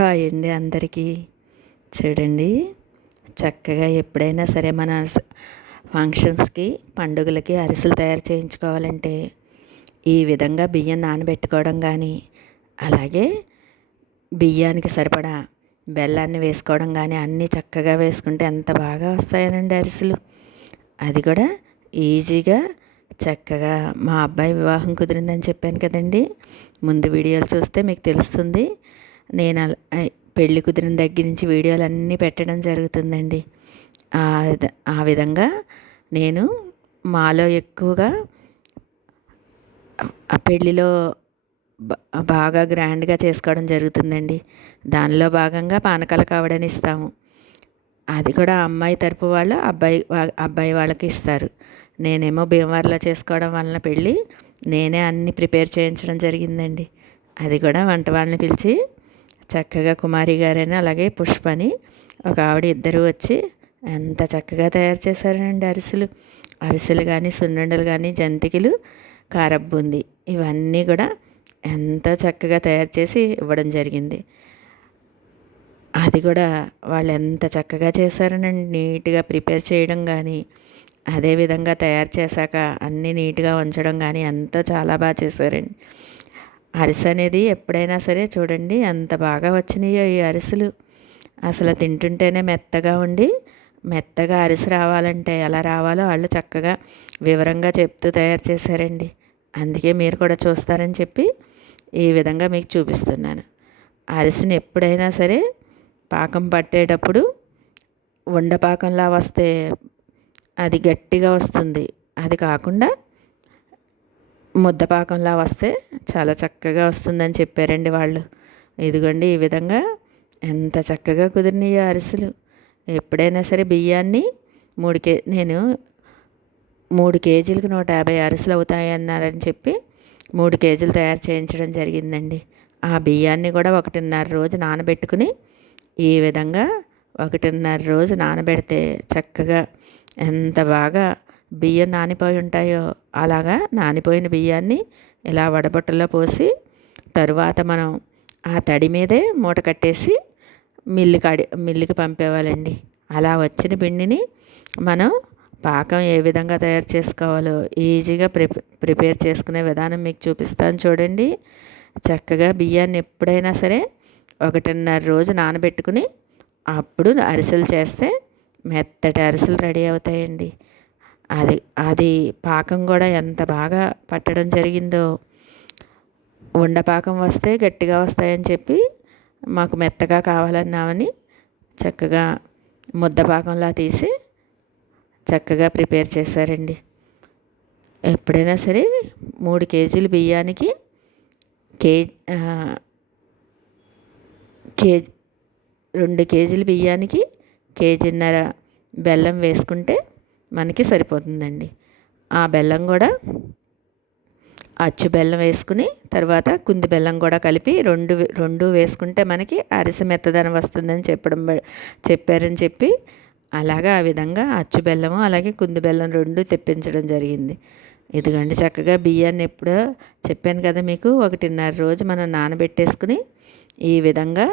Hi అండి అందరికీ చూడండి. చక్కగా ఎప్పుడైనా సరే మన ఫంక్షన్స్కి పండుగలకి అరిసెలు తయారు చేయించుకోవాలంటే ఈ విధంగా బియ్యం నానబెట్టుకోవడం కానీ అలాగే బియ్యానికి సరిపడా బెల్లాన్ని వేసుకోవడం కానీ అన్నీ చక్కగా వేసుకుంటే ఎంత బాగా వస్తాయనండి అరిసెలు. అది కూడా ఈజీగా చక్కగా మా అబ్బాయి వివాహం కుదిరిందని చెప్పాను కదండి. ముందు వీడియోలు చూస్తే మీకు తెలుస్తుంది. నేను పెళ్ళి కుదిరిన దగ్గర నుంచి వీడియోలు అన్నీ పెట్టడం జరుగుతుందండి. ఆ విధ- ఆ విధంగా నేను మాలో ఎక్కువగా ఆ పెళ్ళిలో బాగా గ్రాండ్గా చేసుకోవడం జరుగుతుందండి. దానిలో భాగంగా పానకాల కావడని ఇస్తాము. అది కూడా అమ్మాయి తరపు వాళ్ళు అబ్బాయి అబ్బాయి వాళ్ళకి ఇస్తారు. నేనేమో భీమవరంలో చేసుకోవడం వలన పెళ్ళి నేనే అన్ని ప్రిపేర్ చేయించడం జరిగిందండి. అది కూడా వంట వాళ్ళని పిలిచి చక్కగా కుమారి గారైనా అలాగే పుష్పని ఒక ఆవిడ ఇద్దరు వచ్చి ఎంత చక్కగా తయారు చేశారండి అరిసెలు. అరిసెలు కానీ సున్నుండలు కానీ జంతికలు కారబ్బుంది ఇవన్నీ కూడా ఎంతో చక్కగా తయారు చేసి ఇవ్వడం జరిగింది. అది కూడా వాళ్ళు ఎంత చక్కగా చేశారనండి. నీట్గా ప్రిపేర్ చేయడం కానీ అదేవిధంగా తయారు చేశాక అన్నీ నీట్గా ఉంచడం కానీ ఎంతో చాలా బాగా చేశారండి. అరిసె అనేది ఎప్పుడైనా సరే చూడండి ఎంత బాగా వచ్చినాయో ఈ అరిసెలు. అసలు తింటుంటేనే మెత్తగా ఉండి మెత్తగా అరిసె రావాలంటే ఎలా రావాలో వాళ్ళు చక్కగా వివరంగా చెప్తూ తయారు చేశారండి. అందుకే మీరు కూడా చూస్తారని చెప్పి ఈ విధంగా మీకు చూపిస్తున్నాను. అరిసెని ఎప్పుడైనా సరే పాకం పట్టేటప్పుడు ఉండపాకంలా వస్తే అది గట్టిగా వస్తుంది. అది కాకుండా ముద్దపాకంలా వస్తే చాలా చక్కగా వస్తుందని చెప్పారండి వాళ్ళు. ఇదిగోండి ఈ విధంగా ఎంత చక్కగా కుదిరినాయో అరిసెలు. ఎప్పుడైనా సరే బియ్యాన్ని మూడు కే నేను మూడు కేజీలకు నూట యాభై అరిసెలు అవుతాయి అన్నారని చెప్పి మూడు కేజీలు తయారు చేయించడం జరిగిందండి. ఆ బియ్యాన్ని కూడా ఒకటిన్నర రోజు నానబెట్టుకుని ఈ విధంగా ఒకటిన్నర రోజు నానబెడితే చక్కగా ఎంత బాగా బియ్యం నానిపోయి ఉంటాయో అలాగా నానిపోయిన బియ్యాన్ని ఇలా వడబుట్టలో పోసి తరువాత మనం ఆ తడి మీదే మూట కట్టేసి మిల్లు కాడి మిల్లుకి పంపేవాళ్ళండి అలా వచ్చిన పిండిని మనం పాకం ఏ విధంగా తయారు చేసుకోవాలో ఈజీగా ప్రిపే ప్రిపేర్ చేసుకునే విధానం మీకు చూపిస్తాను చూడండి. చక్కగా బియ్యాన్ని ఎప్పుడైనా సరే ఒకటిన్నర రోజు నానబెట్టుకుని అప్పుడు అరిసెలు చేస్తే మెత్తటి అరిసెలు రెడీ అవుతాయండి. అది అది పాకం కూడా ఎంత బాగా పట్టడం జరిగిందో. ఉండపాకం వస్తే గట్టిగా వస్తాయని చెప్పి మాకు మెత్తగా కావాలన్నామని చక్కగా ముద్దపాకంలా తీసి చక్కగా ప్రిపేర్ చేశారండి. ఎప్పుడైనా సరే మూడు కేజీల బియ్యానికి కే కేజీ రెండు కేజీల బియ్యానికి కేజీన్నర బెల్లం వేసుకుంటే మనకి సరిపోతుందండి. ఆ బెల్లం కూడా అచ్చు బెల్లం వేసుకుని తర్వాత కుంది బెల్లం కూడా కలిపి రెండు రెండు వేసుకుంటే మనకి అరిసె మెత్తదనం వస్తుందని చెప్పడం చెప్పారని చెప్పి అలాగా ఆ విధంగా అచ్చు బెల్లము అలాగే కుంది బెల్లం రెండు తెప్పించడం జరిగింది. ఇదిగోండి చక్కగా బియ్యాన్ని ఎప్పుడో చెప్పాను కదా మీకు ఒకటిన్నర రోజు మనం నానబెట్టేసుకుని ఈ విధంగా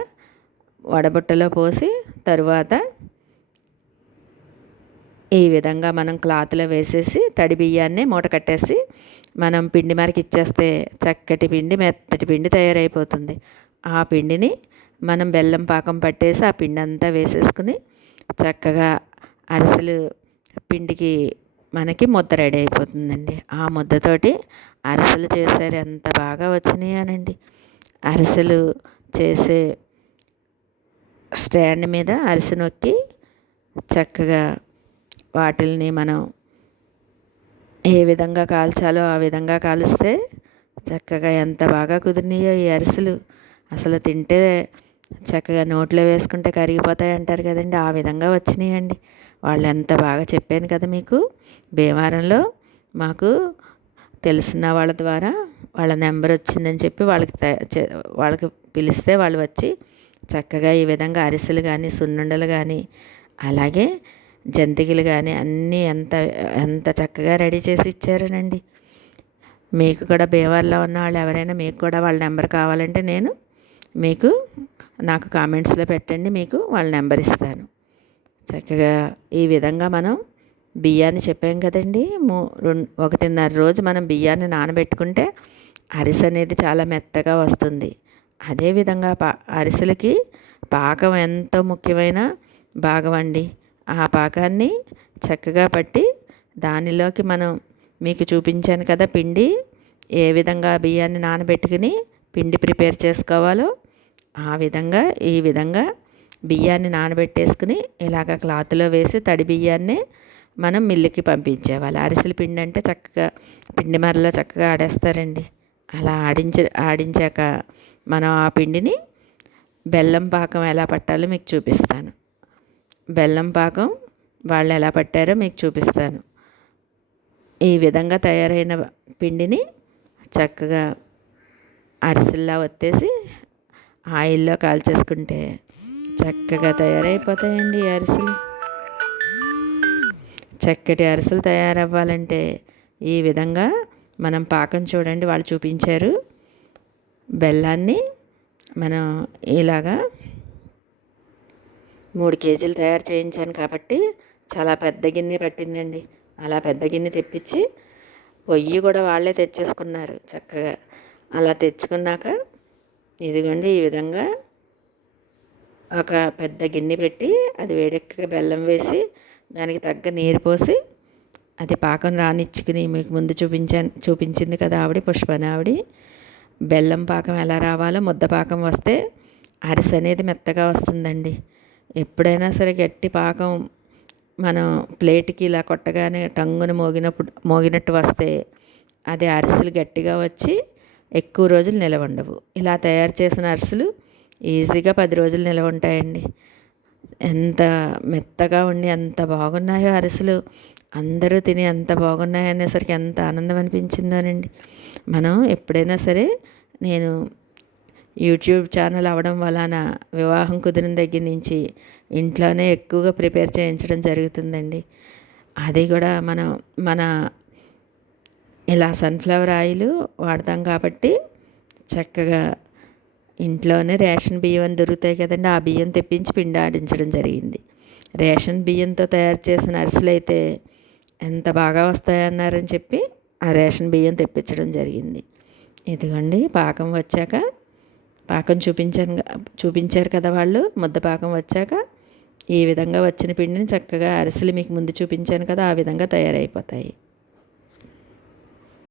వడబుట్టలో పోసి తరువాత ఈ విధంగా మనం క్లాత్లో వేసేసి తడి బియ్యాన్ని మూట కట్టేసి మనం పిండి మరికి ఇచ్చేస్తే చక్కటి పిండి మెత్తటి పిండి తయారైపోతుంది. ఆ పిండిని మనం బెల్లం పాకం పట్టేసి ఆ పిండి అంతా వేసేసుకుని చక్కగా అరిసెలు పిండికి మనకి ముద్ద రెడీ అయిపోతుందండి. ఆ ముద్దతోటి అరిసెలు చేశారు ఎంత బాగా వచ్చినాయనండి. అరిసెలు చేసే స్టాండ్ మీద అరిసె నొక్కి చక్కగా వాటిల్ని మనం ఏ విధంగా కాల్చాలో ఆ విధంగా కాలుస్తే చక్కగా ఎంత బాగా కుదిరినాయో ఈ అరిసెలు. అసలు తింటే చక్కగా నోట్లో వేసుకుంటే కరిగిపోతాయి అంటారు కదండి ఆ విధంగా వచ్చినాయండి. వాళ్ళు ఎంత బాగా చెప్పాను కదా మీకు. భీమవరంలో మాకు తెలిసిన వాళ్ళ ద్వారా వాళ్ళ నెంబర్ వచ్చిందని చెప్పి వాళ్ళకి వాళ్ళకి పిలిస్తే వాళ్ళు వచ్చి చక్కగా ఈ విధంగా అరిసెలు కానీ సున్నుండలు కానీ అలాగే జంతికలు కానీ అన్నీ ఎంత ఎంత చక్కగా రెడీ చేసి ఇచ్చారనండి. మీకు కూడా భీమవరంలో ఉన్న వాళ్ళు ఎవరైనా మీకు కూడా వాళ్ళ నెంబర్ కావాలంటే నేను మీకు నాకు కామెంట్స్లో పెట్టండి మీకు వాళ్ళ నెంబర్ ఇస్తాను. చక్కగా ఈ విధంగా మనం బియ్యాన్ని చెప్పాం కదండి. మూ రెండు ఒకటిన్నర రోజు మనం బియ్యాన్ని నానబెట్టుకుంటే అరిసె అనేది చాలా మెత్తగా వస్తుంది. అదేవిధంగా పా అరిసెలకి పాకం ఎంతో ముఖ్యమైన భాగం అండి. ఆ పాకాన్ని చక్కగా పట్టి దానిలోకి మనం మీకు చూపించాను కదా పిండి. ఏ విధంగా బియ్యాన్ని నానబెట్టుకుని పిండి ప్రిపేర్ చేసుకోవాలో ఆ విధంగా ఈ విధంగా బియ్యాన్ని నానబెట్టేసుకుని ఇలాగ క్లాత్లో వేసి తడి బియ్యాన్ని మనం మిల్లుకి పంపించేవాళ్ళు. అరిసెల పిండి అంటే చక్కగా పిండి మరలో చక్కగా ఆడేస్తారండి. అలా ఆడించ ఆడించాక మనం ఆ పిండిని బెల్లం పాకం ఎలా పట్టాలో మీకు చూపిస్తాను. బెల్లం పాకం వాళ్ళు ఎలా పట్టారో మీకు చూపిస్తాను. ఈ విధంగా తయారైన పిండిని చక్కగా అరిసెల్లా వత్తేసి ఆయిల్లో కాల్చేసుకుంటే చక్కగా తయారైపోతాయండి ఈ అరిసెలు. చక్కటి అరిసెలు తయారవ్వాలంటే ఈ విధంగా మనం పాకం చూడండి వాళ్ళు చూపించారు. బెల్లాన్ని మనం ఇలాగా మూడు కేజీలు తయారు చేయించాను కాబట్టి చాలా పెద్ద గిన్నె పట్టిందండి. అలా పెద్ద గిన్నె తెప్పించి పొయ్యి కూడా వాళ్ళే తెచ్చేసుకున్నారు చక్కగా. అలా తెచ్చుకున్నాక ఇదిగోండి ఈ విధంగా ఒక పెద్ద గిన్నె పెట్టి అది వేడెక్క బెల్లం వేసి దానికి తగ్గ నీరు పోసి అది పాకం రానిచ్చుకుని మీకు ముందు చూపించాను చూపించింది కదా ఆవిడ పుష్పని ఆవిడ బెల్లం పాకం ఎలా రావాలో ముద్ద పాకం వస్తే అరిసె అనేది మెత్తగా వస్తుందండి. ఎప్పుడైనా సరే గట్టి పాకం మనం ప్లేట్కి ఇలా కొట్టగానే టంగున మోగినప్పుడు మోగినట్టు వస్తే అది అరిసెలు గట్టిగా వచ్చి ఎక్కువ రోజులు నిలవ ఉండవు ఇలా తయారు చేసిన అరిసెలు ఈజీగా పది రోజులు నిలవ ఉంటాయండి ఎంత మెత్తగా ఉండి ఎంత బాగున్నాయో అరిసెలు అందరూ తిని ఎంత బాగున్నాయో అనేసరికి ఎంత ఆనందం అనిపించిందోనండి. మనం ఎప్పుడైనా సరే నేను యూట్యూబ్ ఛానల్ అవడం వలన వివాహం కుదిరిన దగ్గర నుంచి ఇంట్లోనే ఎక్కువగా ప్రిపేర్ చేయించడం జరుగుతుందండి. అది కూడా మనం మన ఇలా సన్ఫ్లవర్ ఆయిల్ వాడతాం కాబట్టి చక్కగా ఇంట్లోనే రేషన్ బియ్యం దొరుకుతాయి కదండి. ఆ బియ్యం తెప్పించి పిండి ఆడించడం జరిగింది. రేషన్ బియ్యంతో తయారు చేసిన అరిసెలు అయితే ఎంత బాగా వస్తాయన్నారని చెప్పి ఆ రేషన్ బియ్యం తెప్పించడం జరిగింది. ఇదిగోండి పాకం వచ్చాక పాకం చూపించాను చూపించారు కదా వాళ్ళు. ముద్ద పాకం వచ్చాక ఈ విధంగా వచ్చిన పిండిని చక్కగా అరిసెలు మీకు ముందు చూపించాను కదా ఆ విధంగా తయారైపోతాయి.